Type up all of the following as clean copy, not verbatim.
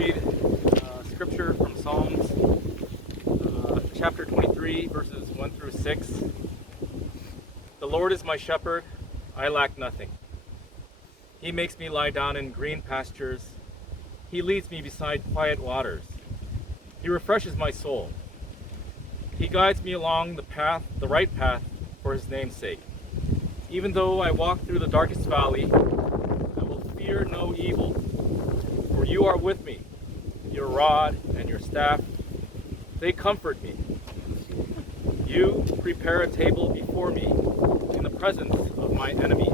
read scripture from Psalms chapter 23, verses 1 through 6. The Lord is my shepherd, I lack nothing. He makes me lie down in green pastures. He leads me beside quiet waters. He refreshes my soul. He guides me along the right path for his name's sake. Even though I walk through the darkest valley, I will fear no evil, for you are with me. Your rod and your staff, they comfort me. You prepare a table before me in the presence of my enemies.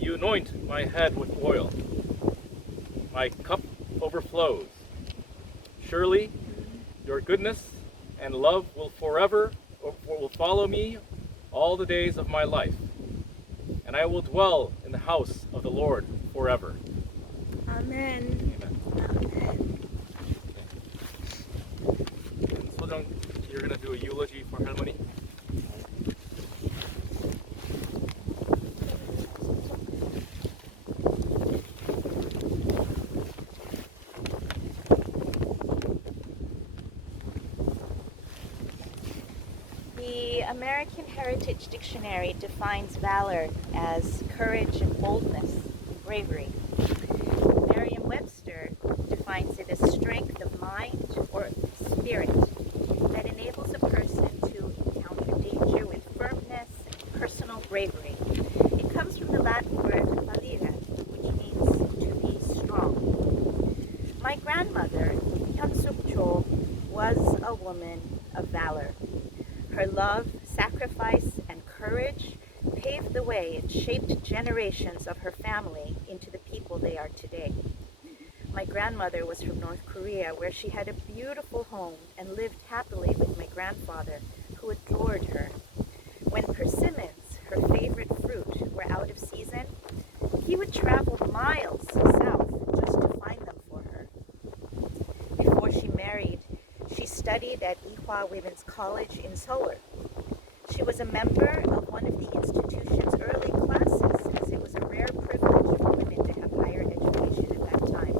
You anoint my head with oil. My cup overflows. Surely your goodness and love will follow me all the days of my life, and I will dwell in the house of the Lord forever. Amen. Amen. So you're going to do a eulogy for Harmony. The American Heritage Dictionary defines valor as courage and boldness and bravery. Merriam-Webster defines it as strength of mind or spirit that enables a person to encounter danger with firmness and personal bravery. It comes from the Latin word valere, which means to be strong. My grandmother, Hyunsuk-jo, was a woman of valor. Her love, sacrifice, and courage paved the way and shaped generations of her family into the people they are today. My grandmother was from North Korea, where she had a beautiful home and lived happily with my grandfather, who adored her. When persimmons, her favorite fruit, were out of season, he would travel miles south just to find them for her. Before she married, she studied at Ewha Women's College in Seoul. She was a member of one of the institution's early classes, as it was a rare privilege for women to have higher education at that time.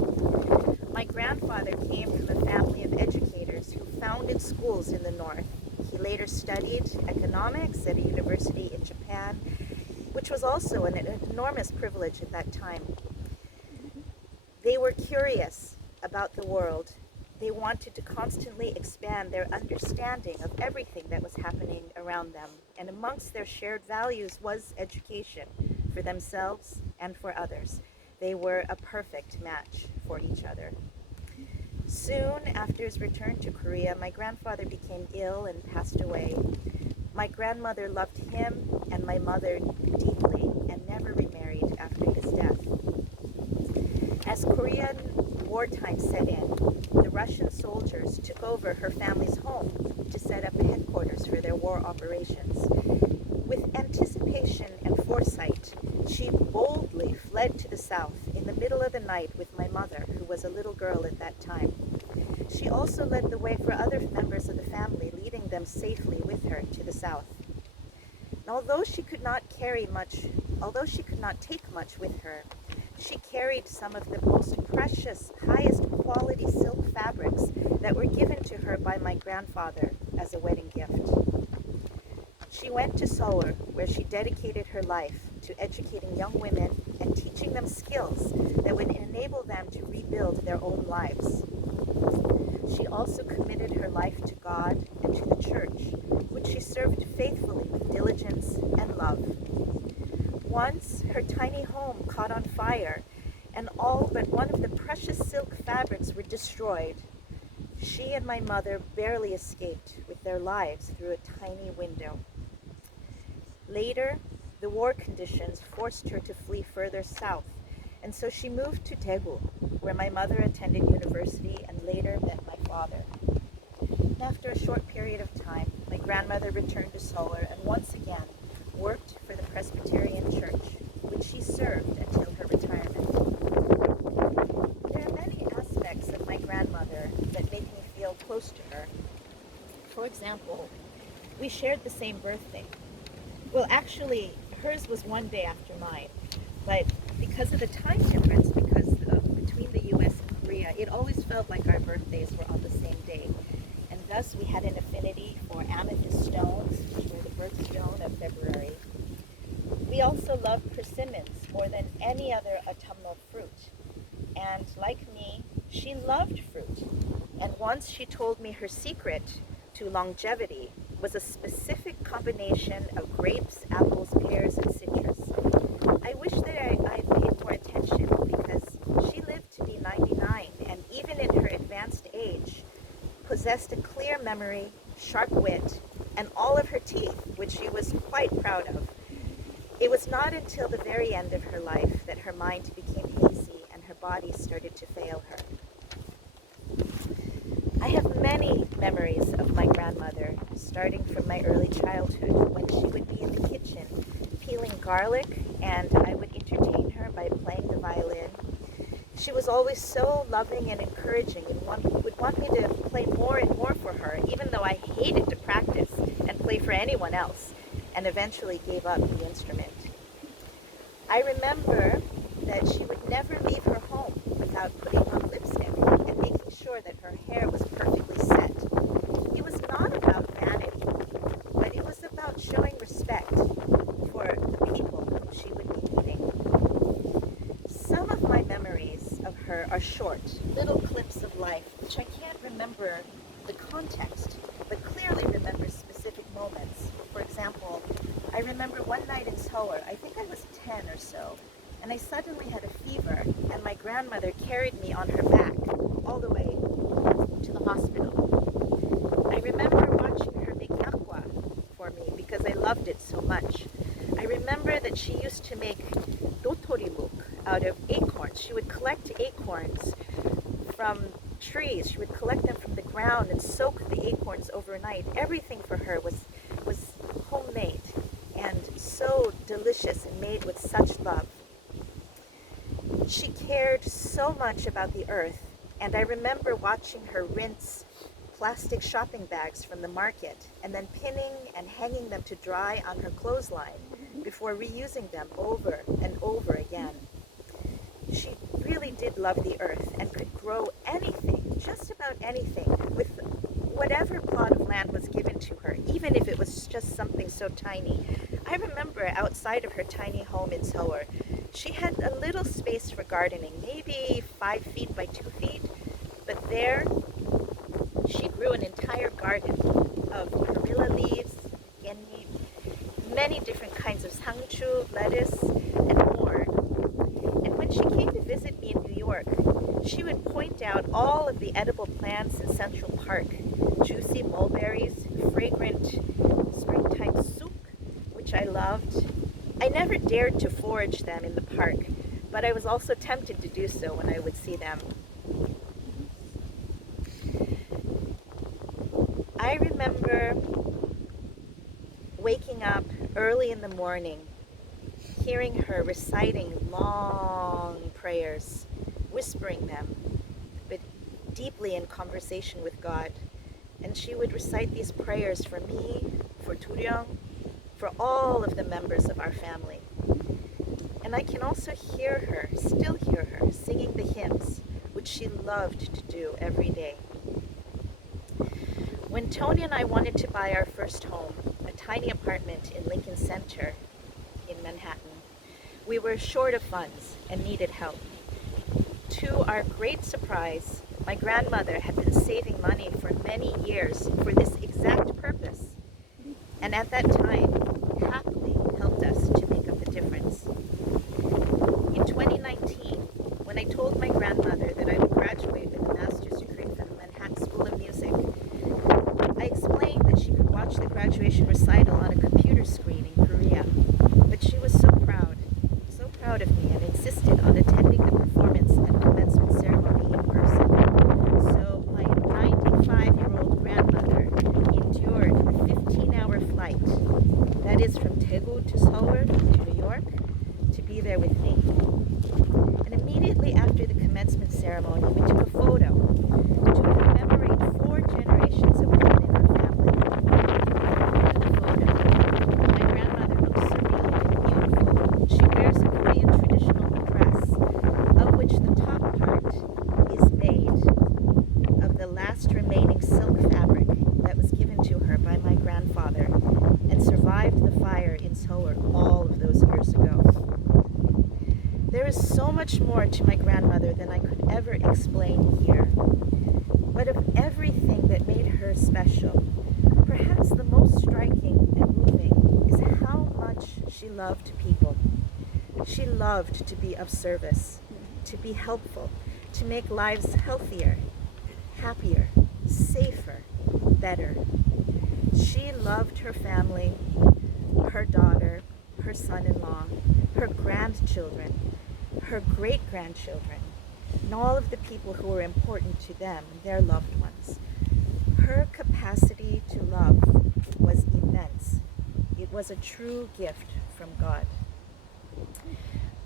My grandfather came from a family of educators who founded schools in the north. He later studied economics at a university in Japan, which was also an enormous privilege at that time. They were curious about the world. They wanted to constantly expand their understanding of everything that was happening around them, and amongst their shared values was education for themselves and for others. They were a perfect match for each other. Soon after his return to Korea, my grandfather became ill and passed away. My grandmother loved him and my mother deeply and never remarried after his death. As Korean wartime set in, the Russian soldiers took over her family's home to set up headquarters for their war operations. With anticipation and foresight, she boldly fled to the south in the middle of the night with my mother, who was a little girl at that time. She also led the way for other members of the family, leading them safely with her to the south. And although she could not take much with her, she carried some of the most precious, highest quality silk fabrics that were given to her by my grandfather as a wedding gift. She went to Seoul, where she dedicated her life to educating young women and teaching them skills that would enable them to rebuild their own lives. She also committed her life to God and to the church, which she served faithfully with diligence and love. Once, her tiny home caught on fire, and all but one of the precious silk fabrics were destroyed. She and my mother barely escaped with their lives through a tiny window. Later, the war conditions forced her to flee further south, and so she moved to Daegu, where my mother attended university and later met my father. And after a short period of time, my grandmother returned to Seoul and once again worked for the Presbyterian Church, which she served until her retirement. There are many aspects of my grandmother that make me feel close to her. For example, we shared the same birthday. Well, actually, hers was one day after mine, but because of the time difference, between the U.S. and Korea, Korea, it always felt like our birthdays were on the same day. And thus we had an affinity for amethyst stones, which were the birthstone of February. We also loved persimmons more than any other autumnal fruit. And like me, she loved fruit. And once she told me her secret to longevity was a specific combination of grapes, apples, pears, and citrus. I wish that I paid more attention because she lived to be 99 and even in her advanced age possessed a clear memory, sharp wit, and all of her teeth, which she was quite proud of. It was not until the very end of her life that her mind became hazy and her body started to fail her. I have many memories of my grandmother, starting from my early childhood when she would be in the kitchen peeling garlic and I would entertain her by playing the violin. She was always so loving and encouraging and would want me to play more and more for her, even though I hated to practice and play for anyone else, and eventually gave up the instrument. I remember that she would never leave her home without putting on lipstick and making sure that her hair was perfectly set. It was not about vanity, but it was about showing respect for the people whom she would be meeting. Some of my memories of her are short, little clips of life, which I can't remember the context, but clearly remember specific moments. For example, I remember one night in Seoul, I think I was 10 or so, and I suddenly had a fever, and my grandmother carried me on her back all the way to the hospital. I remember watching her make yakgwa for me because I loved it so much. I remember that she used to make dotorimuk out of acorns. She would collect acorns from trees. She would collect them from the ground and soak the acorns overnight. Everything for her was homemade and so delicious and made with such love. She cared so much about the earth, and I remember watching her rinse plastic shopping bags from the market and then pinning and hanging them to dry on her clothesline before reusing them over and over again. She really did love the earth and could grow anything, just about anything, with whatever plot of land was given to her, even if it was just something so tiny. I remember outside of her tiny home in Seoul, she had a little space for gardening, maybe 5 feet by 2 feet, but there she grew an entire garden of perilla leaves, genni, many different kinds of sangchu, lettuce, and more. And when she came to visit me in New York, she would point out all of the edible plants in Central Park, juicy mulberries, fragrant springtime soup, which I loved. I never dared to forage them in the park, but I was also tempted to do so when I would see them. I remember waking up early in the morning, hearing her reciting long prayers, whispering them, but deeply in conversation with God. And she would recite these prayers for me, for Turyong, for all of the members of our family. And I can also still hear her, singing the hymns, which she loved to do every day. When Tony and I wanted to buy our first home, a tiny apartment in Lincoln Center in Manhattan, we were short of funds and needed help. To our great surprise, my grandmother had been saving money for many years for this exact purpose, and at that time happily helped us to make up the difference. In 2019, when I told my grandmother that I would graduate with a master's degree from the Manhattan School of Music, I explained that she could watch the graduation recital on a computer screen in Korea, but she was so proud of me and insisted on attending the performance and commencement ceremony in person. So my 95-year-old grandmother endured a 15-hour flight, that is from Daegu to Seoul to New York, to be there with me. And immediately after the commencement ceremony, we took a photo to commemorate 4 generations of women in our family. In the photo, my grandmother looks serene and beautiful. She wears a Korean traditional dress, of which the top part is made of those years ago. There is so much more to my grandmother than I could ever explain here. But of everything that made her special, perhaps the most striking and moving is how much she loved people. She loved to be of service, to be helpful, to make lives healthier, happier, safer, better. She loved her family, her daughter, her son-in-law, her grandchildren, her great-grandchildren, and all of the people who were important to them, their loved ones. Her capacity to love was immense. It was a true gift from God.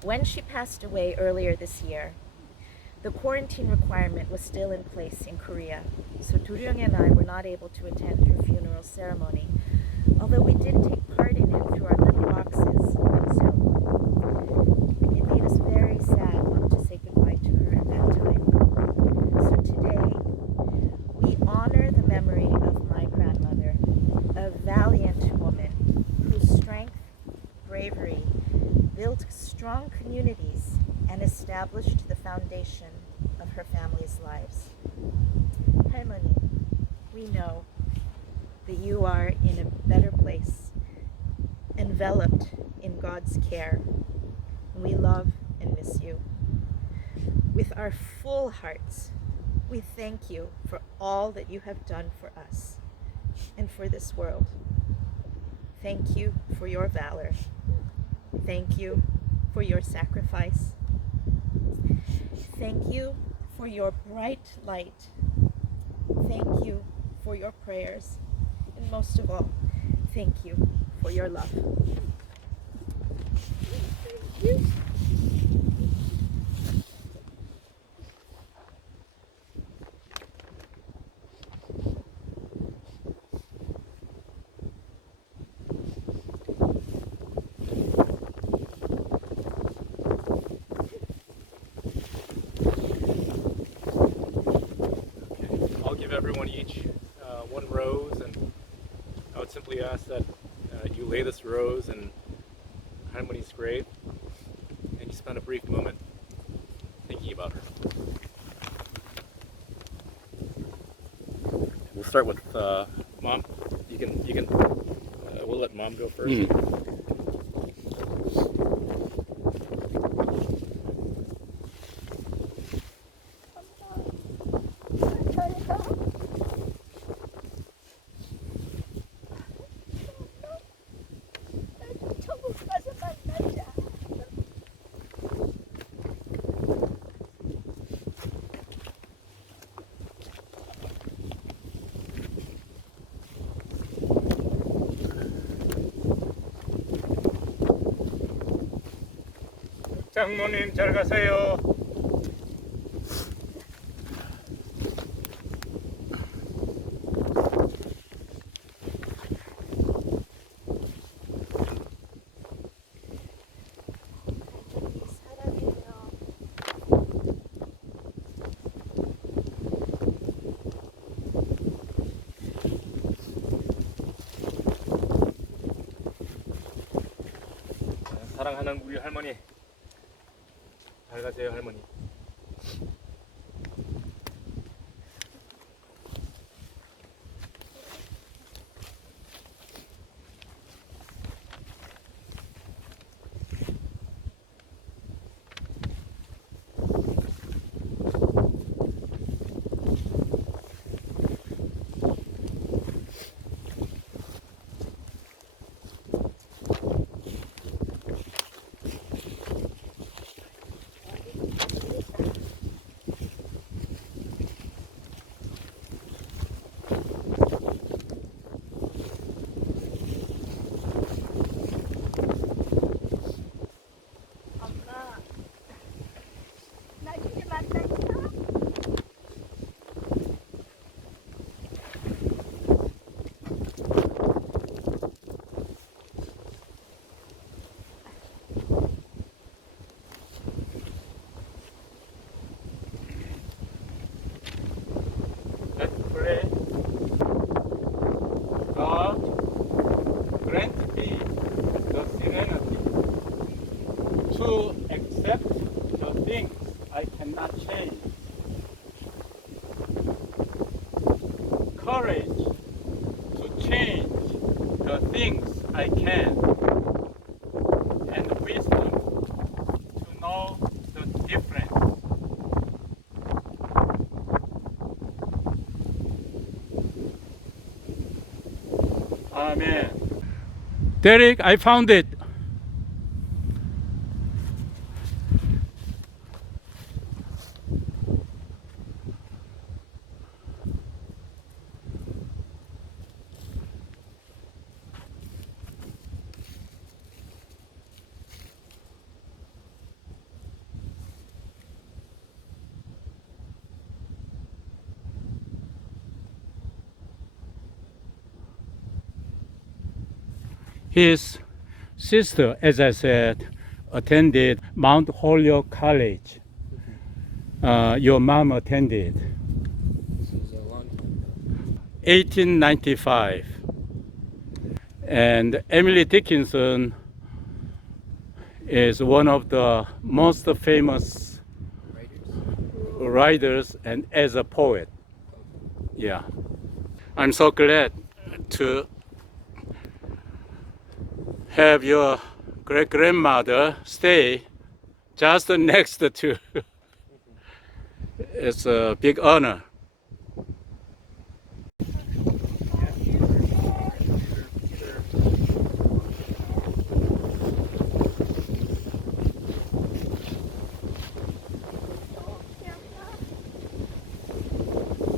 When she passed away earlier this year, the quarantine requirement was still in place in Korea, so Duryong and I were not able to attend her funeral ceremony, although we did take part in it through our little boxes on Zoom. It made us very sad not to say goodbye to her at that time. So today, we honor the memory of my grandmother, a valiant woman whose strength, bravery, built strong communities and established the foundation of her family's lives. Harmony, we know that you are in a better place, enveloped in God's care, and we love and miss you. With our full hearts, we thank you for all that you have done for us and for this world. Thank you for your valor. Thank you for your sacrifice. Thank you for your bright light. Thank you for your prayers. And most of all, thank you for your love. I'll give everyone each one rose, and I would simply ask that you lay this rose in Harmony's grave, and you spend a brief moment thinking about her. We'll start with Mom. You can. We'll let Mom go first. 장모님 잘 가세요. 사랑하는 우리 할머니, 잘 가세요, 할머니. to accept the things I cannot change. Courage to change the things I can. And wisdom to know the difference. Amen. Derek, I found it. His sister, as I said, attended Mount Holyoke College. Your mom attended. This is a long time ago. 1895. And Emily Dickinson is one of the most famous writers and as a poet. Yeah. I'm so glad to have your great-grandmother stay just next to. It's a big honor.